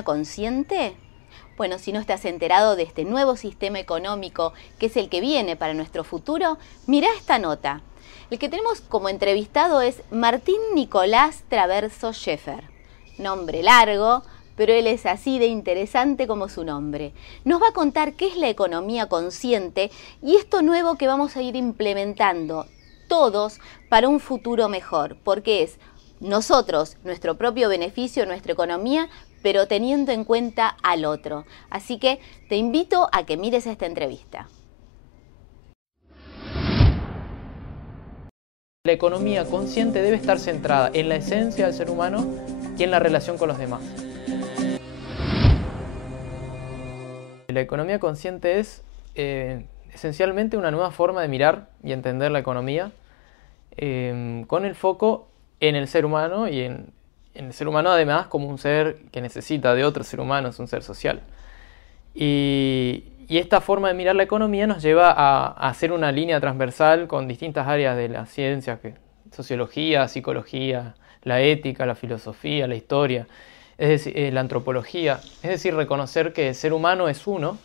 economía consciente? Bueno, si no estás enterado de este nuevo sistema económico que es el que viene para nuestro futuro, mirá esta nota. El que tenemos como entrevistado es Martín Nicolás Traverso Schaeffer. Nombre largo, pero él es así de interesante como su nombre. Nos va a contar qué es la economía consciente y esto nuevo que vamos a ir implementando todos para un futuro mejor, porque es nosotros, nuestro propio beneficio, nuestra economía, pero teniendo en cuenta al otro. Así que te invito a que mires esta entrevista. La economía consciente debe estar centrada en la esencia del ser humano y en la relación con los demás. La economía consciente es esencialmente una nueva forma de mirar y entender la economía con el foco en el ser humano y en el ser humano además como un ser que necesita de otros seres humanos, un ser social. Y esta forma de mirar la economía nos lleva a hacer una línea transversal con distintas áreas de las ciencias, sociología, psicología, la ética, la filosofía, la historia, es decir, la antropología. Es decir, reconocer que el ser humano es uno,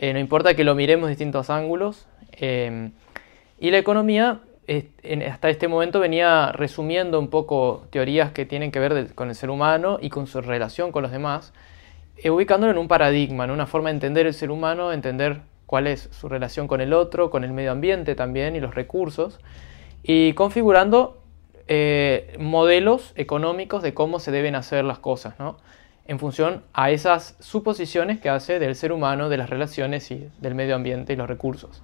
no importa que lo miremos de distintos ángulos. Y la economía hasta este momento venía resumiendo un poco teorías que tienen que ver con el ser humano y con su relación con los demás, ubicándolo en un paradigma, en una forma de entender el ser humano, entender cuál es su relación con el otro, con el medio ambiente también y los recursos, y configurando modelos económicos de cómo se deben hacer las cosas, ¿no? En función a esas suposiciones que hace del ser humano, de las relaciones y del medio ambiente y los recursos.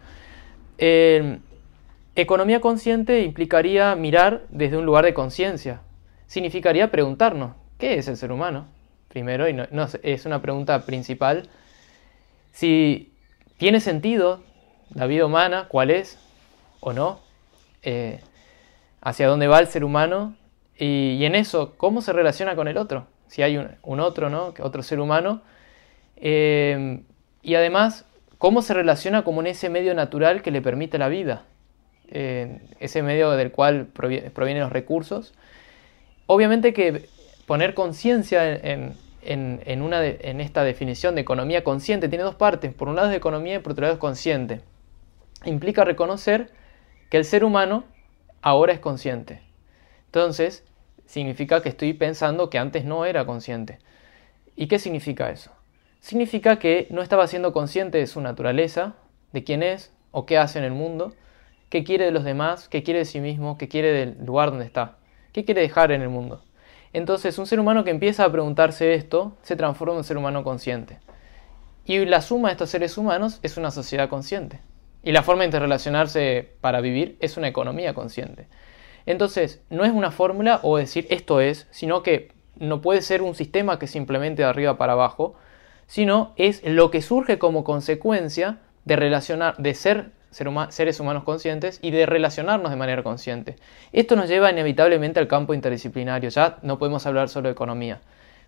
Economía consciente implicaría mirar desde un lugar de conciencia. Significaría preguntarnos, ¿qué es el ser humano? Primero, y no es una pregunta principal, si tiene sentido la vida humana, cuál es o no, hacia dónde va el ser humano, y en eso, cómo se relaciona con el otro, si hay un otro, ¿no? Otro ser humano, y además, cómo se relaciona como en ese medio natural que le permite la vida, ese medio del cual provienen los recursos. Obviamente que poner conciencia en esta definición de economía consciente tiene dos partes. Por un lado es economía y por otro lado es consciente. Implica reconocer que el ser humano ahora es consciente. Entonces, significa que estoy pensando que antes no era consciente. ¿Y qué significa eso? Significa que no estaba siendo consciente de su naturaleza, de quién es o qué hace en el mundo, qué quiere de los demás, qué quiere de sí mismo, qué quiere del lugar donde está, qué quiere dejar en el mundo. Entonces, un ser humano que empieza a preguntarse esto se transforma en un ser humano consciente. Y la suma de estos seres humanos es una sociedad consciente. Y la forma de interrelacionarse para vivir es una economía consciente. Entonces, no es una fórmula o decir esto es, sino que no puede ser un sistema que se implemente de arriba para abajo, sino es lo que surge como consecuencia de ser seres humanos conscientes y de relacionarnos de manera consciente. Esto nos lleva inevitablemente al campo interdisciplinario, ya no podemos hablar solo de economía.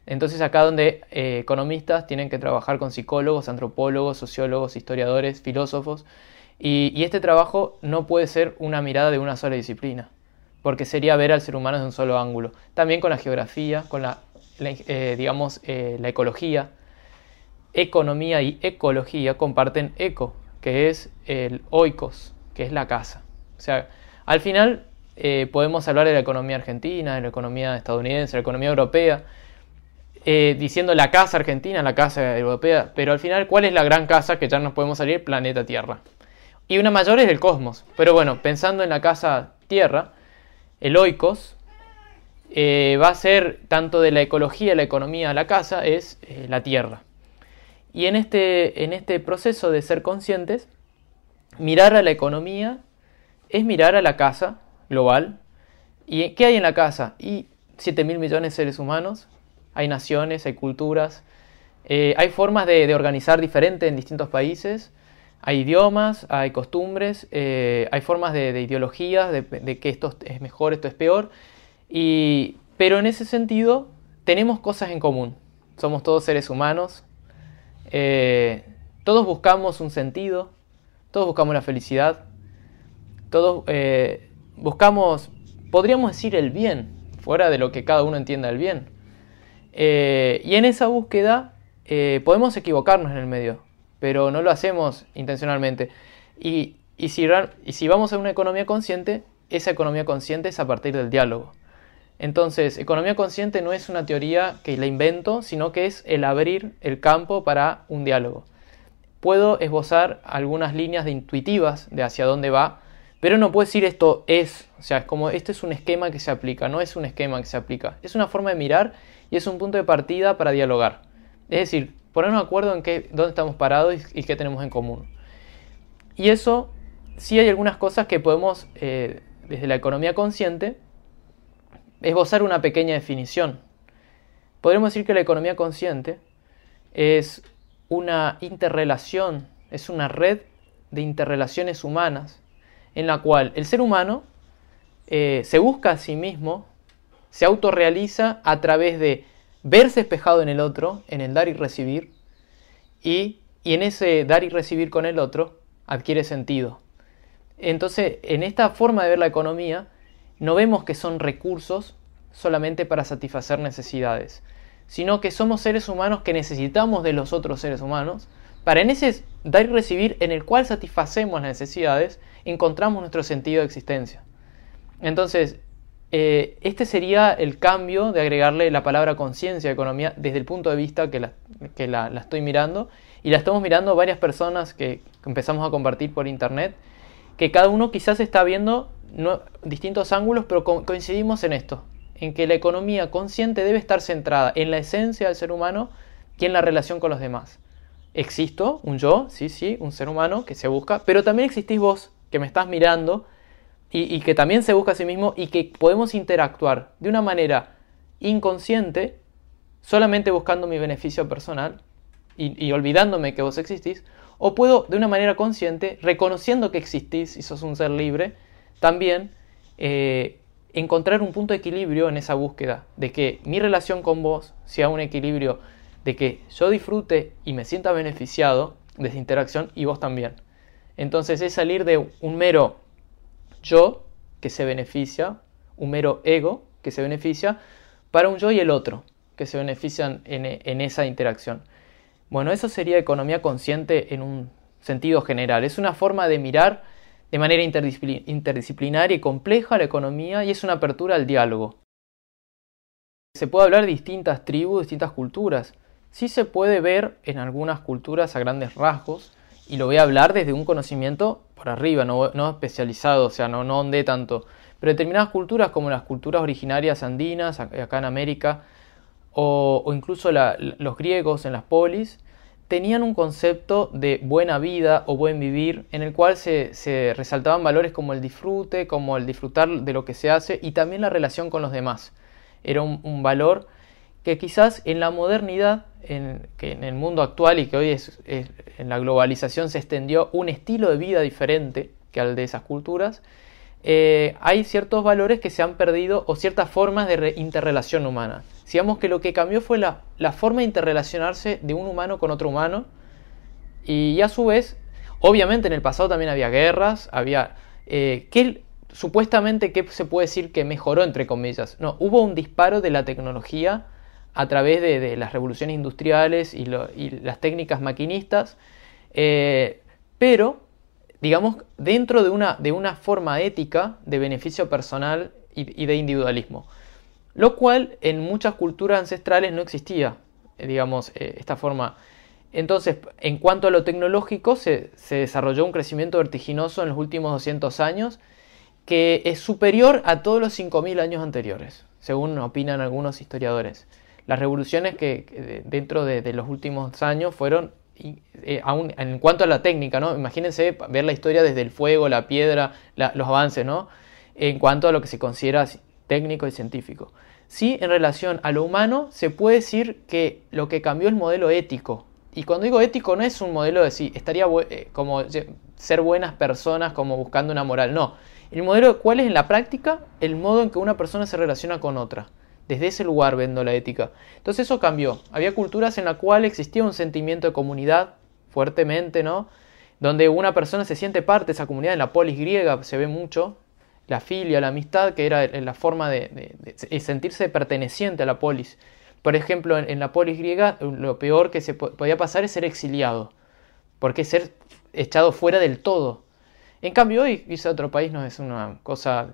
Entonces acá donde economistas tienen que trabajar con psicólogos, antropólogos, sociólogos, historiadores, filósofos, y este trabajo no puede ser una mirada de una sola disciplina, porque sería ver al ser humano desde un solo ángulo. También con la geografía, con la ecología. Economía y ecología comparten eco, que es el oikos, que es la casa. O sea, al final podemos hablar de la economía argentina, de la economía estadounidense, de la economía europea, diciendo la casa argentina, la casa europea, pero al final, ¿cuál es la gran casa que ya nos podemos salir? Planeta Tierra. Y una mayor es el cosmos. Pero bueno, pensando en la casa Tierra, el oikos va a ser tanto de la ecología, la economía, la casa, es la Tierra. Y en este proceso de ser conscientes, mirar a la economía es mirar a la casa global. ¿Y qué hay en la casa? Y 7.000 millones de seres humanos, hay naciones, hay culturas, hay formas de organizar diferentes en distintos países, hay idiomas, hay costumbres, hay formas de ideologías, de que esto es mejor, esto es peor, pero en ese sentido tenemos cosas en común. Somos todos seres humanos. Todos buscamos un sentido, todos buscamos la felicidad, todos buscamos, podríamos decir, el bien, fuera de lo que cada uno entienda el bien. Y en esa búsqueda podemos equivocarnos en el medio, pero no lo hacemos intencionalmente. Y si vamos a una economía consciente, esa economía consciente es a partir del diálogo. Entonces, economía consciente no es una teoría que la invento, sino que es el abrir el campo para un diálogo. Puedo esbozar algunas líneas intuitivas de hacia dónde va, pero no puedo decir esto es, o sea, es como este es un esquema que se aplica, no es un esquema que se aplica. Es una forma de mirar y es un punto de partida para dialogar. Es decir, ponernos de acuerdo en dónde estamos parados y qué tenemos en común. Y eso, sí hay algunas cosas que podemos, desde la economía consciente, esbozar una pequeña definición. Podríamos decir que la economía consciente es una interrelación, es una red de interrelaciones humanas en la cual el ser humano se busca a sí mismo, se autorrealiza a través de verse espejado en el otro, en el dar y recibir, y en ese dar y recibir con el otro adquiere sentido. Entonces, en esta forma de ver la economía, no vemos que son recursos solamente para satisfacer necesidades, sino que somos seres humanos que necesitamos de los otros seres humanos para en ese dar y recibir en el cual satisfacemos las necesidades, encontramos nuestro sentido de existencia. Entonces, este sería el cambio de agregarle la palabra conciencia a economía desde el punto de vista que la estoy mirando, y la estamos mirando varias personas que empezamos a compartir por internet, que cada uno quizás está viendo distintos ángulos, pero coincidimos en esto, en que la economía consciente debe estar centrada en la esencia del ser humano y en la relación con los demás. Existo, un yo, sí, un ser humano que se busca, pero también existís vos, que me estás mirando y que también se busca a sí mismo, y que podemos interactuar de una manera inconsciente, solamente buscando mi beneficio personal y olvidándome que vos existís, o puedo de una manera consciente, reconociendo que existís y sos un ser libre, también encontrar un punto de equilibrio en esa búsqueda, de que mi relación con vos sea un equilibrio, de que yo disfrute y me sienta beneficiado de esa interacción y vos también. Entonces es salir de un mero yo que se beneficia, un mero ego que se beneficia, para un yo y el otro que se benefician en esa interacción. Bueno, eso sería economía consciente en un sentido general. Es una forma de mirar de manera interdisciplinaria y compleja la economía, y es una apertura al diálogo. Se puede hablar de distintas tribus, distintas culturas. Sí se puede ver en algunas culturas a grandes rasgos, y lo voy a hablar desde un conocimiento por arriba, no especializado, o sea, no ondé tanto. Pero determinadas culturas, como las culturas originarias andinas, acá en América, o incluso los griegos en las polis, tenían un concepto de buena vida o buen vivir, en el cual se resaltaban valores como el disfrute, como el disfrutar de lo que se hace, y también la relación con los demás. Era un valor que quizás en la modernidad, que en el mundo actual y que hoy en la globalización se extendió un estilo de vida diferente que al de esas culturas, hay ciertos valores que se han perdido, o ciertas formas de interrelación humana. Digamos que lo que cambió fue la forma de interrelacionarse de un humano con otro humano, y a su vez, obviamente en el pasado también había guerras, supuestamente, ¿qué se puede decir que mejoró, entre comillas? No, hubo un disparo de la tecnología a través de las revoluciones industriales y las técnicas maquinistas, pero, digamos, dentro de una forma ética de beneficio personal y de individualismo, lo cual en muchas culturas ancestrales no existía, esta forma. Entonces, en cuanto a lo tecnológico, se desarrolló un crecimiento vertiginoso en los últimos 200 años, que es superior a todos los 5.000 años anteriores, según opinan algunos historiadores. Las revoluciones que dentro de los últimos años fueron, aún en cuanto a la técnica, ¿no? Imagínense ver la historia desde el fuego, la piedra, los avances, ¿no? En cuanto a lo que se considera técnico y científico. Sí, en relación a lo humano, se puede decir que lo que cambió es el modelo ético. Y cuando digo ético, no es un modelo de estaría como ser buenas personas, como buscando una moral. No. El modelo, ¿cuál es en la práctica? El modo en que una persona se relaciona con otra. Desde ese lugar vendo la ética. Entonces eso cambió. Había culturas en las cuales existía un sentimiento de comunidad fuertemente, ¿no? Donde una persona se siente parte de esa comunidad. En la polis griega se ve mucho la filia, la amistad, que era la forma de sentirse perteneciente a la polis. Por ejemplo, en la polis griega, lo peor que se podía pasar es ser exiliado, porque ser echado fuera del todo. En cambio, hoy irse a otro país no es una cosa.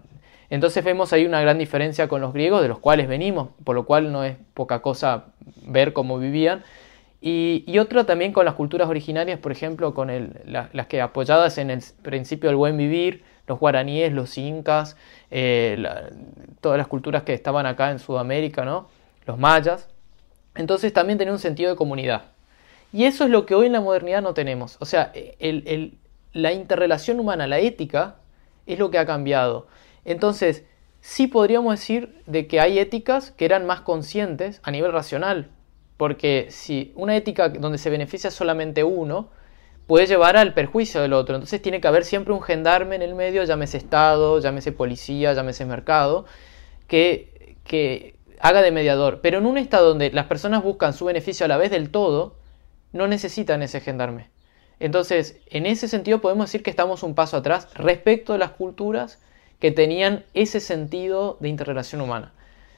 Entonces vemos ahí una gran diferencia con los griegos, de los cuales venimos, por lo cual no es poca cosa ver cómo vivían. Y otro también con las culturas originarias, por ejemplo, con las que apoyadas en el principio del buen vivir, los guaraníes, los incas, todas las culturas que estaban acá en Sudamérica, ¿no? Los mayas. Entonces también tenía un sentido de comunidad. Y eso es lo que hoy en la modernidad no tenemos. O sea, la interrelación humana, la ética, es lo que ha cambiado. Entonces, sí podríamos decir de que hay éticas que eran más conscientes a nivel racional. Porque si una ética donde se beneficia solamente uno, puede llevar al perjuicio del otro. Entonces tiene que haber siempre un gendarme en el medio, llámese Estado, llámese policía, llámese mercado, que haga de mediador. Pero en un Estado donde las personas buscan su beneficio a la vez del todo, no necesitan ese gendarme. Entonces, en ese sentido podemos decir que estamos un paso atrás respecto a las culturas que tenían ese sentido de interrelación humana.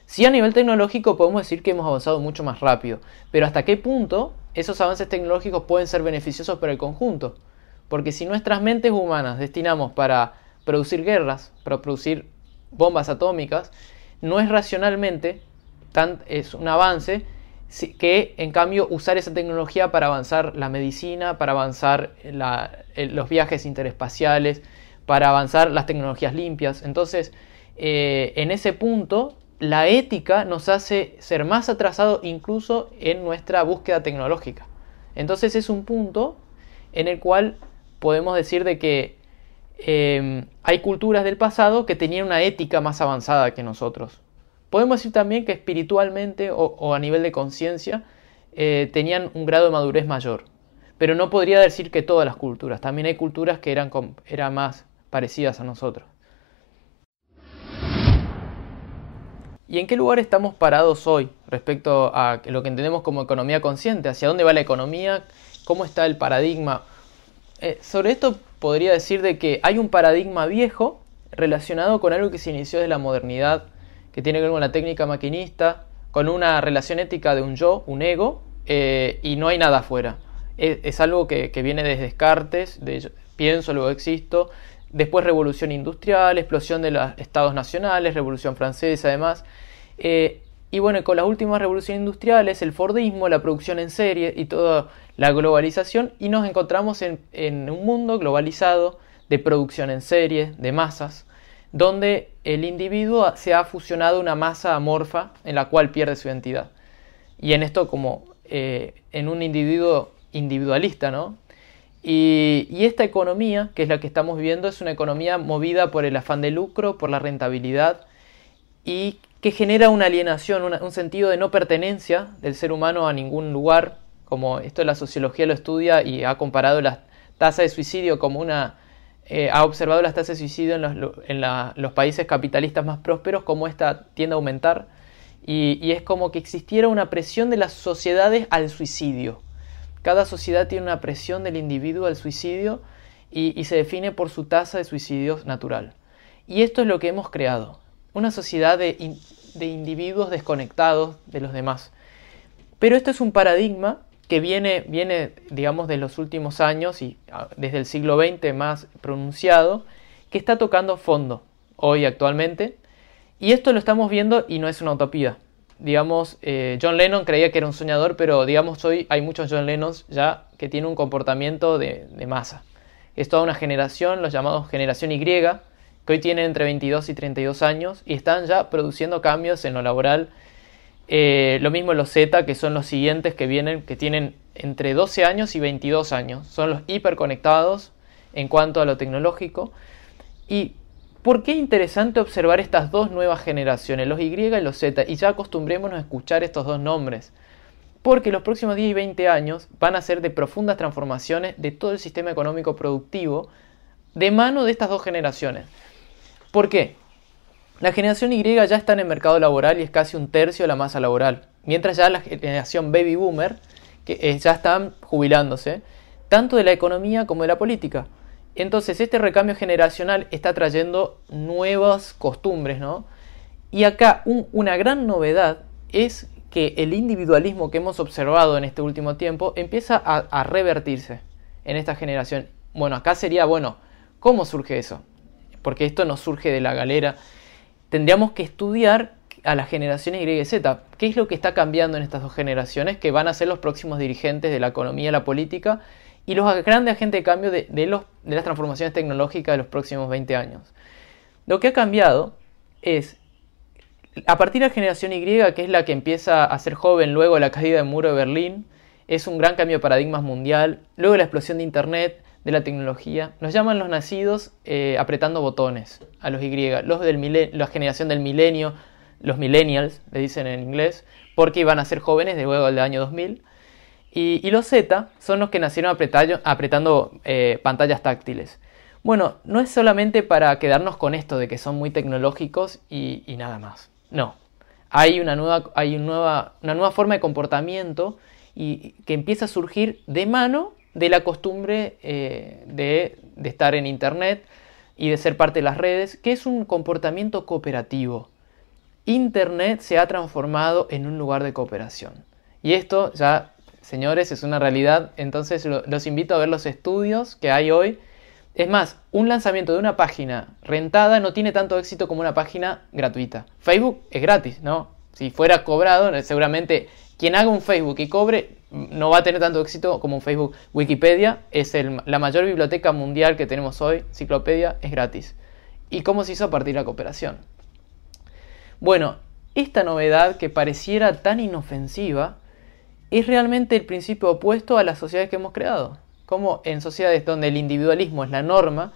Sí, a nivel tecnológico podemos decir que hemos avanzado mucho más rápido, pero ¿hasta qué punto esos avances tecnológicos pueden ser beneficiosos para el conjunto? Porque si nuestras mentes humanas destinamos para producir guerras, para producir bombas atómicas, no es racionalmente es un avance que en cambio usar esa tecnología para avanzar la medicina, para avanzar los viajes interespaciales, para avanzar las tecnologías limpias. Entonces, en ese punto, la ética nos hace ser más atrasados incluso en nuestra búsqueda tecnológica. Entonces es un punto en el cual podemos decir de que hay culturas del pasado que tenían una ética más avanzada que nosotros. Podemos decir también que espiritualmente o a nivel de conciencia tenían un grado de madurez mayor. Pero no podría decir que todas las culturas. También hay culturas que eran más parecidas a nosotros. ¿Y en qué lugar estamos parados hoy respecto a lo que entendemos como economía consciente? ¿Hacia dónde va la economía? ¿Cómo está el paradigma? Sobre esto podría decir de que hay un paradigma viejo relacionado con algo que se inició desde la modernidad, que tiene que ver con la técnica maquinista, con una relación ética de un yo, un ego, y no hay nada afuera. Es algo que viene desde Descartes, de pienso, luego existo. Después revolución industrial, explosión de los estados nacionales, revolución francesa además. Y bueno, con las últimas revoluciones industriales, el Fordismo, la producción en serie y toda la globalización, y nos encontramos en un mundo globalizado de producción en serie, de masas, donde el individuo se ha fusionado una masa amorfa en la cual pierde su identidad. Y en esto como en un individuo individualista, ¿no? Y esta economía, que es la que estamos viviendo, es una economía movida por el afán de lucro, por la rentabilidad, y que genera una alienación, un sentido de no pertenencia del ser humano a ningún lugar, como esto la sociología lo estudia y ha comparado las tasas de suicidio como ha observado las tasas de suicidio en los países capitalistas más prósperos, como esta tiende a aumentar, y es como que existiera una presión de las sociedades al suicidio. Cada sociedad tiene una presión del individuo al suicidio y se define por su tasa de suicidio natural. Y esto es lo que hemos creado, una sociedad de individuos desconectados de los demás. Pero esto es un paradigma que viene, digamos, de los últimos años y desde el siglo XX más pronunciado, que está tocando fondo hoy actualmente. Y esto lo estamos viendo y no es una utopía. Digamos, John Lennon creía que era un soñador, pero digamos hoy hay muchos John Lennons ya que tienen un comportamiento de masa. Es toda una generación, los llamados generación Y, que hoy tienen entre 22 y 32 años y están ya produciendo cambios en lo laboral. Lo mismo los Z, que son los siguientes que vienen, que tienen entre 12 años y 22 años. Son los hiperconectados en cuanto a lo tecnológico. ¿Y por qué es interesante observar estas dos nuevas generaciones, los Y y los Z? Y ya acostumbrémonos a escuchar estos dos nombres. Porque los próximos 10 y 20 años van a ser de profundas transformaciones de todo el sistema económico productivo de mano de estas dos generaciones. ¿Por qué? La generación Y ya está en el mercado laboral y es casi un tercio de la masa laboral. Mientras ya la generación Baby Boomer, que ya están jubilándose, tanto de la economía como de la política. Entonces este recambio generacional está trayendo nuevas costumbres, ¿no? Y acá una gran novedad es que el individualismo que hemos observado en este último tiempo empieza a revertirse en esta generación. Bueno, acá sería, bueno, ¿cómo surge eso? Porque esto no surge de la galera. Tendríamos que estudiar a las generaciones Y y Z. ¿Qué es lo que está cambiando en estas dos generaciones que van a ser los próximos dirigentes de la economía, la política y los grandes agentes de cambio de las transformaciones tecnológicas de los próximos 20 años? Lo que ha cambiado es, a partir de la generación Y, que es la que empieza a ser joven luego de la caída del muro de Berlín, es un gran cambio de paradigmas mundial, luego de la explosión de Internet, de la tecnología. Nos llaman los nacidos apretando botones, a los Y, la generación del milenio, los millennials, le dicen en inglés, porque iban a ser jóvenes de luego del año 2000. Y los Z son los que nacieron apretando pantallas táctiles. Bueno, no es solamente para quedarnos con esto de que son muy tecnológicos y nada más. No, hay una nueva forma de comportamiento y que empieza a surgir de mano de la costumbre de estar en Internet y de ser parte de las redes, que es un comportamiento cooperativo. Internet se ha transformado en un lugar de cooperación. Y esto ya, señores, es una realidad. Entonces los invito a ver los estudios que hay hoy. Es más, un lanzamiento de una página rentada no tiene tanto éxito como una página gratuita. Facebook es gratis, ¿no? Si fuera cobrado, seguramente quien haga un Facebook y cobre no va a tener tanto éxito como un Facebook. Wikipedia es la mayor biblioteca mundial que tenemos hoy. Enciclopedia es gratis. ¿Y cómo se hizo a partir de la cooperación? Bueno, esta novedad que pareciera tan inofensiva es realmente el principio opuesto a las sociedades que hemos creado. Como en sociedades donde el individualismo es la norma,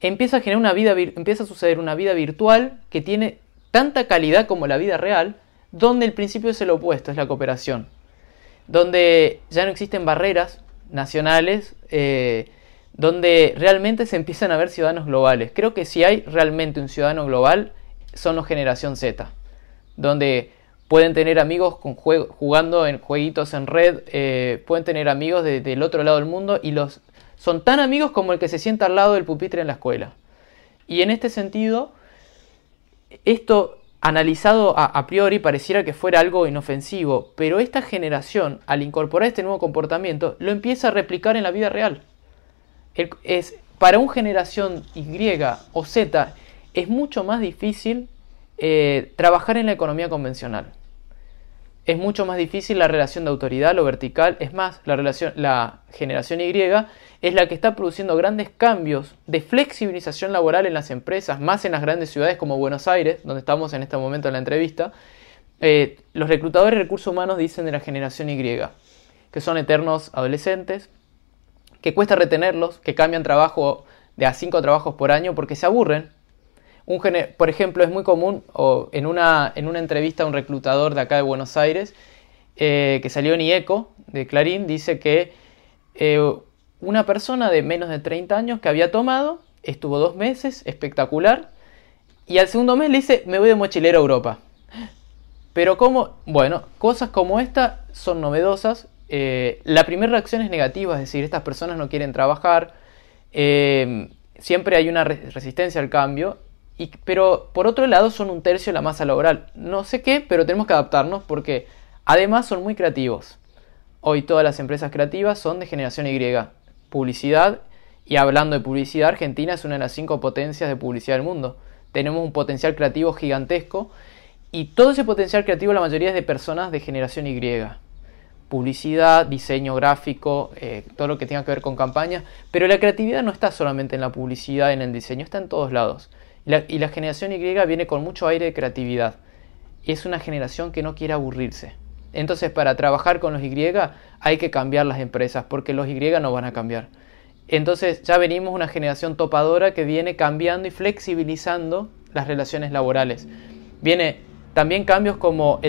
empieza a suceder una vida virtual que tiene tanta calidad como la vida real, donde el principio es el opuesto, es la cooperación. Donde ya no existen barreras nacionales, donde realmente se empiezan a ver ciudadanos globales. Creo que si hay realmente un ciudadano global, son los generación Z, donde pueden tener amigos jugando en jueguitos en red, pueden tener amigos del otro lado del mundo y son tan amigos como el que se sienta al lado del pupitre en la escuela. Y en este sentido, esto analizado a priori pareciera que fuera algo inofensivo, pero esta generación, al incorporar este nuevo comportamiento, lo empieza a replicar en la vida real. Para una generación Y o Z es mucho más difícil trabajar en la economía convencional. Es mucho más difícil la relación de autoridad, lo vertical. Es más, la generación Y es la que está produciendo grandes cambios de flexibilización laboral en las empresas, más en las grandes ciudades como Buenos Aires, donde estamos en este momento en la entrevista. Los reclutadores de recursos humanos dicen de la generación Y, que son eternos adolescentes, que cuesta retenerlos, que cambian trabajo de a 5 trabajos por año porque se aburren. Por ejemplo, es muy común en una entrevista a un reclutador de acá de Buenos Aires, que salió en IECO, de Clarín, dice que una persona de menos de 30 años que había tomado, estuvo 2 meses, espectacular, y al segundo mes le dice, me voy de mochilero a Europa. Pero bueno, cosas como esta son novedosas. La primera reacción es negativa, es decir, estas personas no quieren trabajar, siempre hay una resistencia al cambio. Pero por otro lado son 1/3 de la masa laboral. No sé qué, pero tenemos que adaptarnos porque además son muy creativos. Hoy todas las empresas creativas son de generación Y. Publicidad, y hablando de publicidad, Argentina es una de las 5 potencias de publicidad del mundo. Tenemos un potencial creativo gigantesco y todo ese potencial creativo la mayoría es de personas de generación Y. Publicidad, diseño gráfico, todo lo que tenga que ver con campañas. Pero la creatividad no está solamente en la publicidad, en el diseño, está en todos lados. Y la generación Y viene con mucho aire de creatividad. Y es una generación que no quiere aburrirse. Entonces, para trabajar con los Y hay que cambiar las empresas, porque los Y no van a cambiar. Entonces, ya venimos una generación topadora que viene cambiando y flexibilizando las relaciones laborales. Viene también cambios como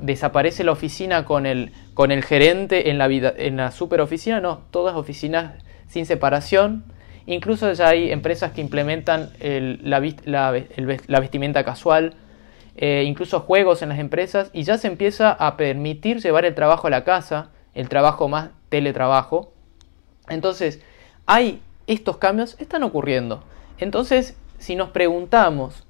desaparece la oficina con el gerente en la superoficina. No, todas oficinas sin separación. Incluso ya hay empresas que implementan la vestimenta casual, incluso juegos en las empresas, y ya se empieza a permitir llevar el trabajo a la casa, el trabajo más teletrabajo. Entonces, estos cambios están ocurriendo. Entonces, si nos preguntamos,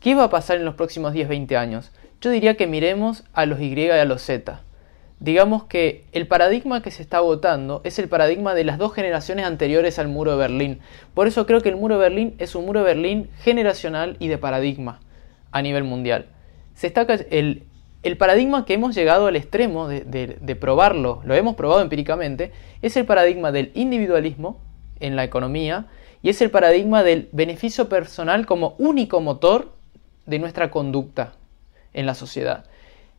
¿qué va a pasar en los próximos 10, 20 años? Yo diría que miremos a los Y y a los Z. Digamos que el paradigma que se está votando es el paradigma de las dos generaciones anteriores al muro de Berlín. Por eso creo que el muro de Berlín es un muro de Berlín generacional y de paradigma a nivel mundial. El paradigma que hemos llegado al extremo de probarlo, lo hemos probado empíricamente, es el paradigma del individualismo en la economía y es el paradigma del beneficio personal como único motor de nuestra conducta en la sociedad.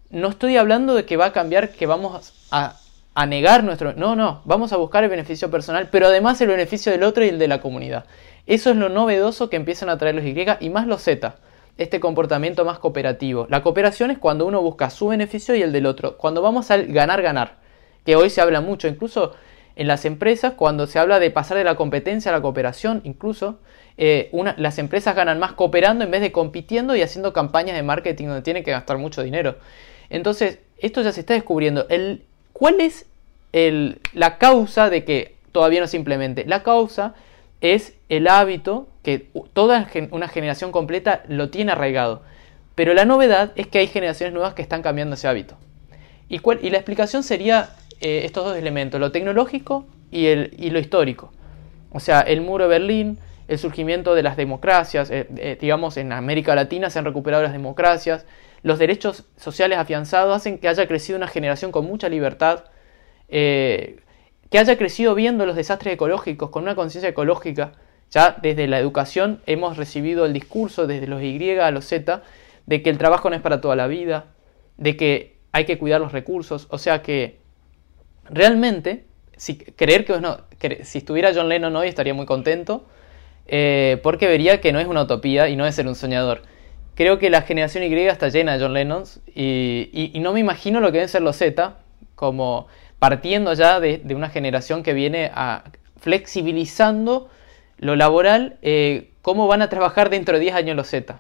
No estoy hablando de que va a cambiar, que vamos a negar nuestro... No, vamos a buscar el beneficio personal, pero además el beneficio del otro y el de la comunidad. Eso es lo novedoso que empiezan a traer los Y y más los Z, este comportamiento más cooperativo. La cooperación es cuando uno busca su beneficio y el del otro, cuando vamos al ganar-ganar, que hoy se habla mucho, incluso en las empresas, cuando se habla de pasar de la competencia a la cooperación, incluso las empresas ganan más cooperando en vez de compitiendo y haciendo campañas de marketing donde tienen que gastar mucho dinero. Entonces, esto ya se está descubriendo. ¿Cuál es la causa de que todavía no se implemente? La causa es el hábito que toda una generación completa lo tiene arraigado. Pero la novedad es que hay generaciones nuevas que están cambiando ese hábito. Y la explicación sería estos dos elementos, lo tecnológico y lo histórico. O sea, el muro de Berlín, el surgimiento de las democracias, digamos en América Latina se han recuperado las democracias, los derechos sociales afianzados hacen que haya crecido una generación con mucha libertad, que haya crecido viendo los desastres ecológicos, con una conciencia ecológica. Ya desde la educación hemos recibido el discurso, desde los Y a los Z, de que el trabajo no es para toda la vida, de que hay que cuidar los recursos. O sea que realmente, si estuviera John Lennon hoy estaría muy contento, porque vería que no es una utopía y no es ser un soñador. Creo que la generación Y está llena de John Lennons y no me imagino lo que deben ser los Z, como partiendo ya de una generación que viene flexibilizando lo laboral, cómo van a trabajar dentro de 10 años los Z.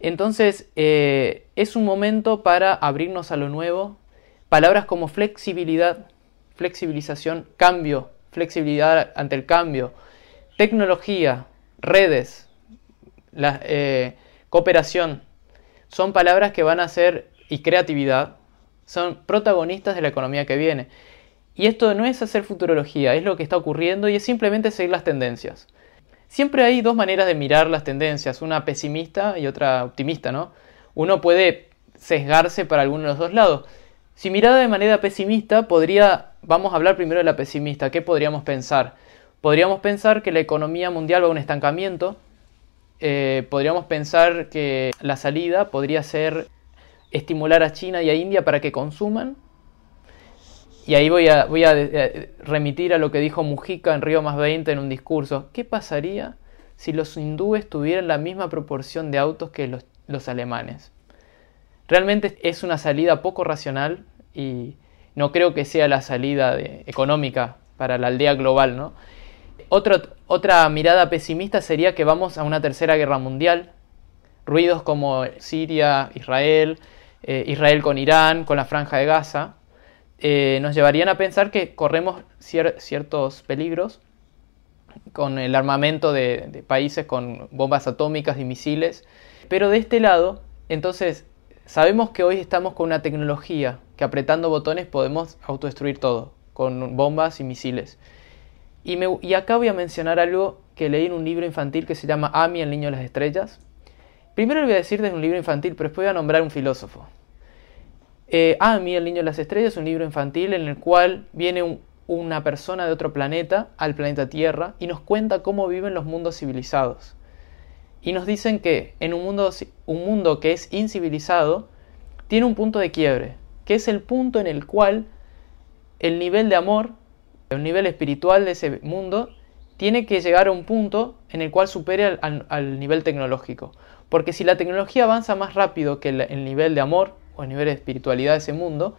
Entonces, es un momento para abrirnos a lo nuevo. Palabras como flexibilidad, flexibilización, cambio, flexibilidad ante el cambio, tecnología, redes, cooperación, son palabras que van a ser, y creatividad, son protagonistas de la economía que viene. Y esto no es hacer futurología, es lo que está ocurriendo y es simplemente seguir las tendencias. Siempre hay dos maneras de mirar las tendencias, una pesimista y otra optimista, ¿no? Uno puede sesgarse para alguno de los dos lados. Si mirada de manera pesimista, vamos a hablar primero de la pesimista. ¿Qué podríamos pensar? Podríamos pensar que la economía mundial va a un estancamiento. Podríamos pensar que la salida podría ser estimular a China y a India para que consuman. Y ahí voy a remitir a lo que dijo Mujica en Río +20 en un discurso. ¿Qué pasaría si los hindúes tuvieran la misma proporción de autos que los alemanes? Realmente es una salida poco racional y no creo que sea la salida económica para la aldea global, ¿no? Otra mirada pesimista sería que vamos a una tercera guerra mundial. Ruidos como Siria, Israel con Irán, con la Franja de Gaza, nos llevarían a pensar que corremos ciertos peligros con el armamento de países con bombas atómicas y misiles. Pero de este lado, entonces, sabemos que hoy estamos con una tecnología que apretando botones podemos autodestruir todo, con bombas y misiles. Y acá voy a mencionar algo que leí en un libro infantil que se llama Amy, el niño de las estrellas. Primero le voy a decir desde un libro infantil, pero después voy a nombrar un filósofo. Amy, el niño de las estrellas, es un libro infantil en el cual viene una persona de otro planeta al planeta Tierra y nos cuenta cómo viven los mundos civilizados. Y nos dicen que en un mundo que es incivilizado tiene un punto de quiebre, que es el punto en el cual el nivel de amor, el nivel espiritual de ese mundo, tiene que llegar a un punto en el cual supere al nivel tecnológico. Porque si la tecnología avanza más rápido que el nivel de amor o el nivel de espiritualidad de ese mundo,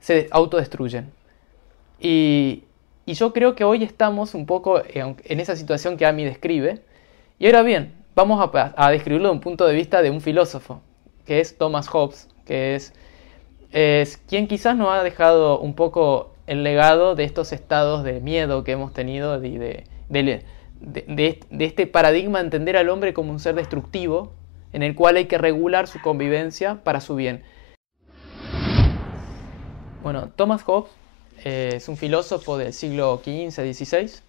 se autodestruyen. Y yo creo que hoy estamos un poco en esa situación que Amy describe. Y ahora bien, vamos a describirlo desde un punto de vista de un filósofo, que es Thomas Hobbes, que es quien quizás nos ha dejado un poco el legado de estos estados de miedo que hemos tenido, de este paradigma de entender al hombre como un ser destructivo, en el cual hay que regular su convivencia para su bien. Bueno, Thomas Hobbes es un filósofo del siglo XV-XVI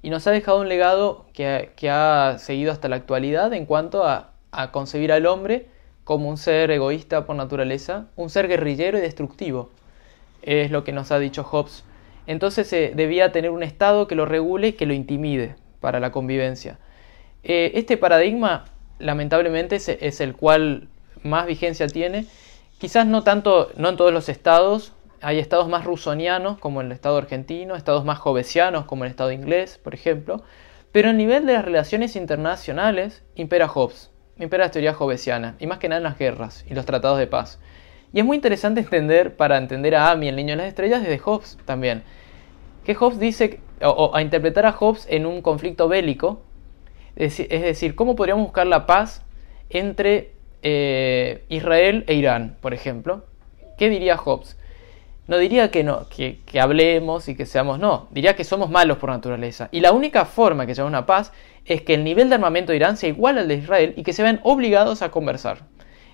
y nos ha dejado un legado que ha seguido hasta la actualidad en cuanto a concebir al hombre como un ser egoísta por naturaleza, un ser guerrillero y destructivo. Es lo que nos ha dicho Hobbes. Entonces debía tener un Estado que lo regule y que lo intimide para la convivencia. Este paradigma, lamentablemente, es el cual más vigencia tiene. Quizás no en todos los estados. Hay estados más rusonianos, como el estado argentino, estados más hobbesianos, como el estado inglés, por ejemplo. Pero a nivel de las relaciones internacionales, impera Hobbes, impera la teoría hobbesiana, y más que nada en las guerras y los tratados de paz. Y es muy interesante para entender a Ami, el niño de las estrellas, desde Hobbes también. Que Hobbes dice, o a interpretar a Hobbes en un conflicto bélico, es decir, ¿cómo podríamos buscar la paz entre Israel e Irán, por ejemplo? ¿Qué diría Hobbes? No diría que hablemos y que seamos, no, diría que somos malos por naturaleza. Y la única forma que llegue a una paz es que el nivel de armamento de Irán sea igual al de Israel y que se vean obligados a conversar.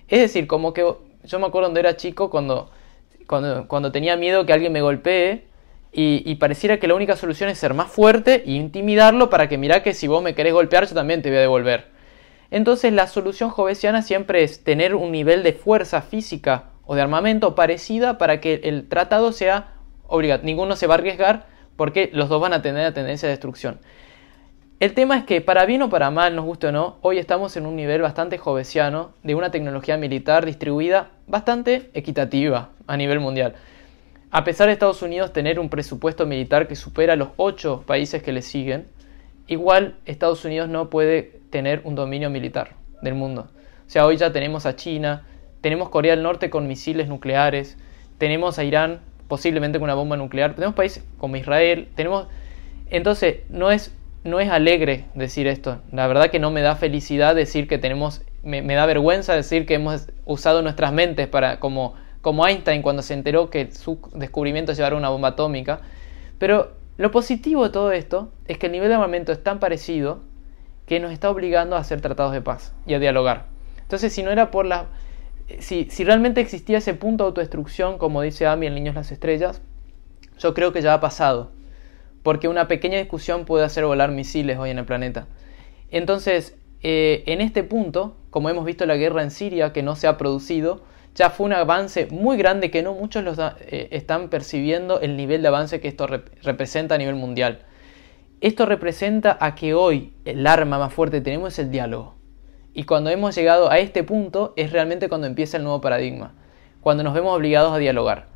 Es decir, como que yo me acuerdo cuando era chico, cuando tenía miedo que alguien me golpee y pareciera que la única solución es ser más fuerte e intimidarlo para que mirá que si vos me querés golpear yo también te voy a devolver. Entonces la solución hobbesiana siempre es tener un nivel de fuerza física o de armamento parecida para que el tratado sea obligatorio. Ninguno se va a arriesgar porque los dos van a tener la tendencia de destrucción. El tema es que, para bien o para mal, nos guste o no, hoy estamos en un nivel bastante hobbesiano de una tecnología militar distribuida bastante equitativa a nivel mundial. A pesar de Estados Unidos tener un presupuesto militar que supera los 8 países que le siguen, igual Estados Unidos no puede tener un dominio militar del mundo. O sea, hoy ya tenemos a China, tenemos Corea del Norte con misiles nucleares, tenemos a Irán posiblemente con una bomba nuclear, tenemos países como Israel, Entonces, no es alegre decir esto. La verdad que no me da felicidad decir que me da vergüenza decir que hemos usado nuestras mentes como Einstein cuando se enteró que su descubrimiento llevara una bomba atómica. Pero lo positivo de todo esto es que el nivel de armamento es tan parecido que nos está obligando a hacer tratados de paz y a dialogar. Entonces, si no era por si realmente existía ese punto de autodestrucción, como dice Ami, el niño de las estrellas, yo creo que ya ha pasado. Porque una pequeña discusión puede hacer volar misiles hoy en el planeta. Entonces, en este punto, como hemos visto la guerra en Siria, que no se ha producido, ya fue un avance muy grande que no muchos están percibiendo el nivel de avance que esto representa a nivel mundial. Esto representa a que hoy el arma más fuerte que tenemos es el diálogo. Y cuando hemos llegado a este punto es realmente cuando empieza el nuevo paradigma. Cuando nos vemos obligados a dialogar.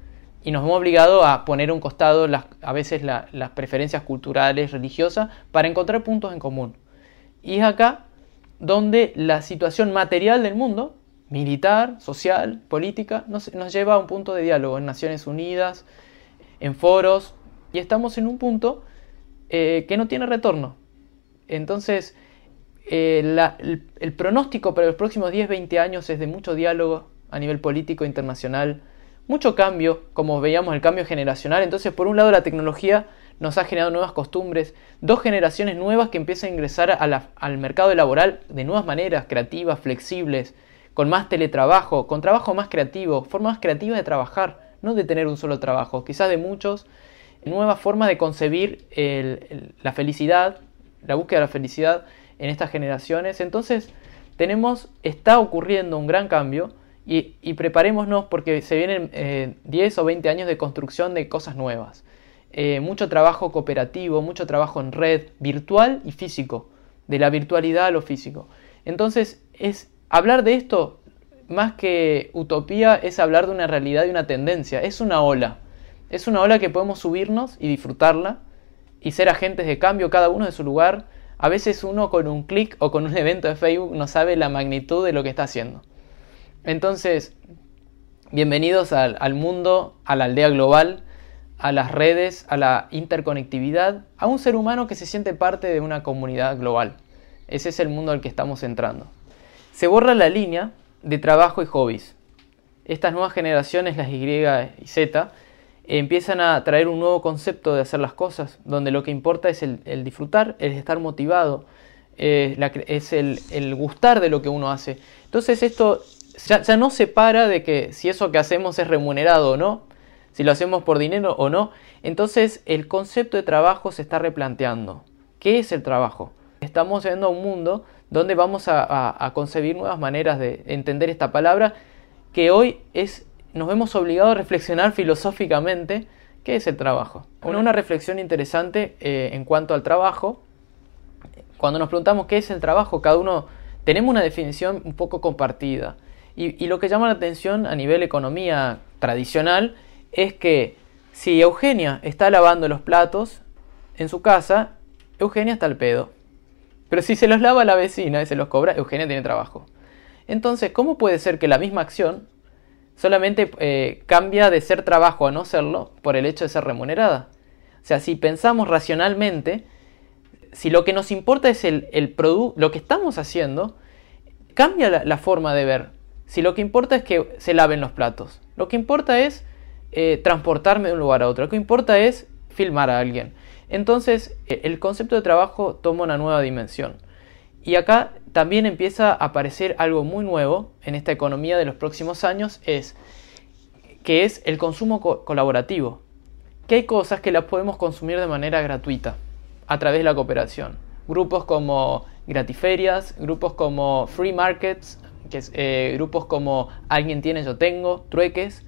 Y nos hemos obligado a poner a un costado a veces las preferencias culturales, religiosas, para encontrar puntos en común. Y es acá donde la situación material del mundo, militar, social, política, nos lleva a un punto de diálogo en Naciones Unidas, en foros, y estamos en un punto que no tiene retorno. Entonces, el pronóstico para los próximos 10-20 años es de mucho diálogo a nivel político internacional, mucho cambio, como veíamos el cambio generacional. Entonces, por un lado, la tecnología nos ha generado nuevas costumbres, 2 generaciones nuevas que empiezan a ingresar al mercado laboral de nuevas maneras, creativas, flexibles, con más teletrabajo, con trabajo más creativo, formas creativas de trabajar, no de tener un solo trabajo, quizás de muchos, nuevas formas de concebir la felicidad, la búsqueda de la felicidad en estas generaciones. Entonces, está ocurriendo un gran cambio. Y preparémonos porque se vienen 10 o 20 años de construcción de cosas nuevas. Mucho trabajo cooperativo, mucho trabajo en red, virtual y físico, de la virtualidad a lo físico. Entonces, hablar de esto, más que utopía, es hablar de una realidad y una tendencia. Es una ola. Es una ola que podemos subirnos y disfrutarla y ser agentes de cambio, cada uno de su lugar. A veces uno con un clic o con un evento de Facebook no sabe la magnitud de lo que está haciendo. Entonces, bienvenidos al mundo, a la aldea global, a las redes, a la interconectividad, a un ser humano que se siente parte de una comunidad global. Ese es el mundo al que estamos entrando. Se borra la línea de trabajo y hobbies. Estas nuevas generaciones, las Y y Z, empiezan a traer un nuevo concepto de hacer las cosas, donde lo que importa es el disfrutar, el estar motivado, es el gustar de lo que uno hace. Entonces esto ya no separa de que si eso que hacemos es remunerado o no, si lo hacemos por dinero o no. Entonces el concepto de trabajo se está replanteando. ¿Qué es el trabajo? Estamos yendo a un mundo donde vamos a concebir nuevas maneras de entender esta palabra, que hoy nos vemos obligados a reflexionar filosóficamente qué es el trabajo. Una reflexión interesante en cuanto al trabajo. Cuando nos preguntamos qué es el trabajo, cada uno tenemos una definición un poco compartida. Y lo que llama la atención a nivel economía tradicional es que si Eugenia está lavando los platos en su casa, Eugenia está al pedo. Pero si se los lava la vecina y se los cobra, Eugenia tiene trabajo. Entonces, ¿cómo puede ser que la misma acción solamente cambia de ser trabajo a no serlo por el hecho de ser remunerada? O sea, si pensamos racionalmente, si lo que nos importa es el producto, lo que estamos haciendo, cambia la forma de ver. Si lo que importa es que se laven los platos, lo que importa es transportarme de un lugar a otro, lo que importa es filmar a alguien. Entonces, el concepto de trabajo toma una nueva dimensión. Y acá también empieza a aparecer algo muy nuevo en esta economía de los próximos años, que es el consumo colaborativo. Que hay cosas que las podemos consumir de manera gratuita, a través de la cooperación. Grupos como gratiferias, grupos como free markets, grupos como alguien tiene, yo tengo, trueques.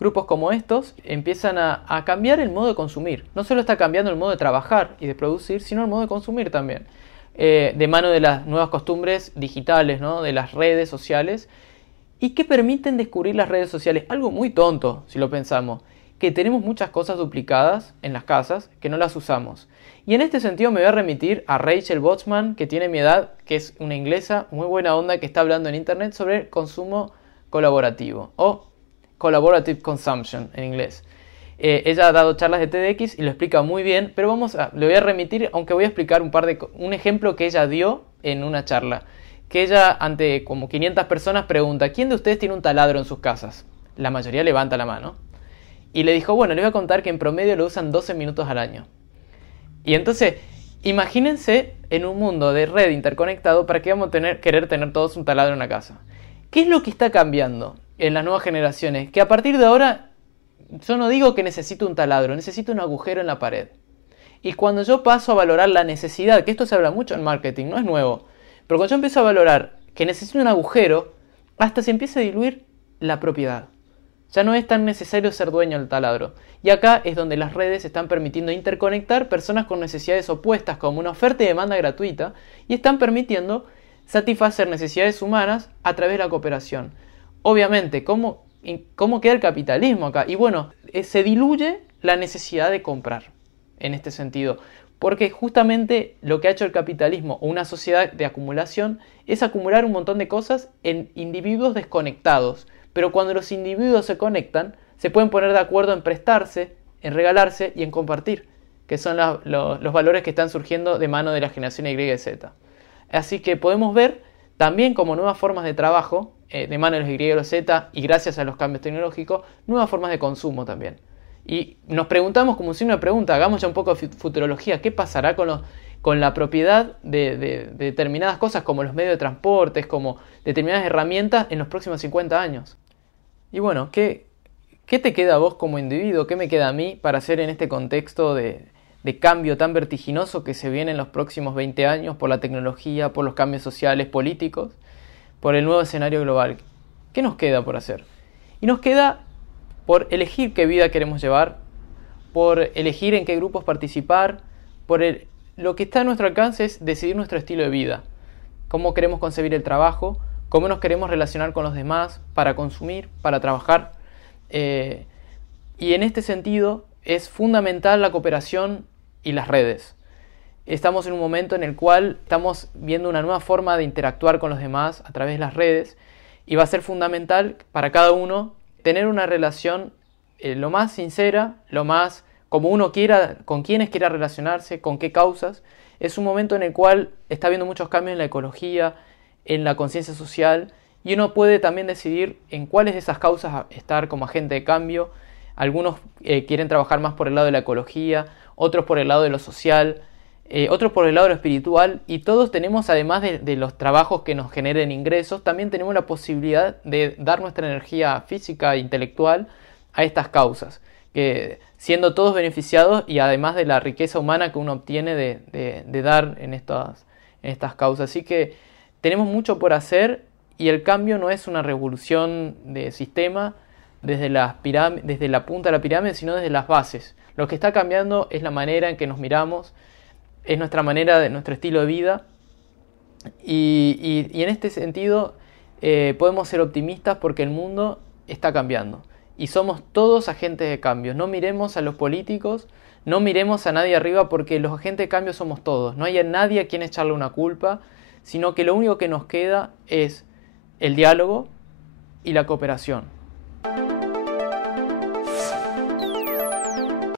Grupos como estos empiezan a cambiar el modo de consumir. No solo está cambiando el modo de trabajar y de producir, sino el modo de consumir también. De mano de las nuevas costumbres digitales, ¿no? De las redes sociales. Y que permiten descubrir las redes sociales. Algo muy tonto, si lo pensamos. Que tenemos muchas cosas duplicadas en las casas que no las usamos. Y en este sentido me voy a remitir a Rachel Botsman, que tiene mi edad, que es una inglesa muy buena onda que está hablando en internet sobre consumo colaborativo o collaborative consumption en inglés. Ella ha dado charlas de TEDx y lo explica muy bien, pero le voy a remitir, aunque voy a explicar un ejemplo que ella dio en una charla. Que ella, ante como 500 personas, pregunta: ¿quién de ustedes tiene un taladro en sus casas? La mayoría levanta la mano. Y le dijo: bueno, les voy a contar que en promedio lo usan 12 minutos al año. Y entonces, imagínense en un mundo de red interconectado, ¿para qué vamos a querer tener todos un taladro en la casa? ¿Qué es lo que está cambiando en las nuevas generaciones? Que a partir de ahora, yo no digo que necesito un taladro, necesito un agujero en la pared. Y cuando yo paso a valorar la necesidad, que esto se habla mucho en marketing, no es nuevo, pero cuando yo empiezo a valorar que necesito un agujero, hasta se empieza a diluir la propiedad. Ya no es tan necesario ser dueño del taladro. Y acá es donde las redes están permitiendo interconectar personas con necesidades opuestas como una oferta y demanda gratuita, y están permitiendo satisfacer necesidades humanas a través de la cooperación. Obviamente, ¿cómo queda el capitalismo acá? Y bueno, se diluye la necesidad de comprar en este sentido. Porque justamente lo que ha hecho el capitalismo o una sociedad de acumulación es acumular un montón de cosas en individuos desconectados. Pero cuando los individuos se conectan, se pueden poner de acuerdo en prestarse, en regalarse y en compartir, que son los valores que están surgiendo de mano de la generación Y y Z. Así que podemos ver también como nuevas formas de trabajo, de mano de los Y y los Z, y gracias a los cambios tecnológicos, nuevas formas de consumo también. Y nos preguntamos, como si una pregunta, hagamos ya un poco de futurología, ¿qué pasará con la propiedad de determinadas cosas como los medios de transporte, como determinadas herramientas en los próximos 50 años? Y bueno, ¿qué te queda a vos como individuo? ¿Qué me queda a mí para hacer en este contexto de cambio tan vertiginoso que se viene en los próximos 20 años por la tecnología, por los cambios sociales, políticos, por el nuevo escenario global? ¿Qué nos queda por hacer? Y nos queda por elegir qué vida queremos llevar, por elegir en qué grupos participar, lo que está a nuestro alcance es decidir nuestro estilo de vida, cómo queremos concebir el trabajo, cómo nos queremos relacionar con los demás para consumir, para trabajar. Y en este sentido es fundamental la cooperación y las redes. Estamos en un momento en el cual estamos viendo una nueva forma de interactuar con los demás a través de las redes y va a ser fundamental para cada uno tener una relación lo más sincera, lo más como uno quiera, con quienes quiera relacionarse, con qué causas. Es un momento en el cual está habiendo muchos cambios en la ecología, en la conciencia social, y uno puede también decidir en cuáles de esas causas estar como agente de cambio. Algunos quieren trabajar más por el lado de la ecología, otros por el lado de lo social. otros por el lado de lo espiritual, y todos tenemos, además de los trabajos que nos generen ingresos, también tenemos la posibilidad de dar nuestra energía física e intelectual a estas causas, que siendo todos beneficiados y además de la riqueza humana que uno obtiene de dar en estas causas. Así que tenemos mucho por hacer, y el cambio no es una revolución de sistema desde la punta de la pirámide, sino desde las bases. Lo que está cambiando es la manera en que nos miramos, es nuestra manera, nuestro estilo de vida, y en este sentido podemos ser optimistas porque el mundo está cambiando y somos todos agentes de cambio. No miremos a los políticos, no miremos a nadie arriba, porque los agentes de cambio somos todos. No hay a nadie a quien echarle una culpa, sino que lo único que nos queda es el diálogo y la cooperación.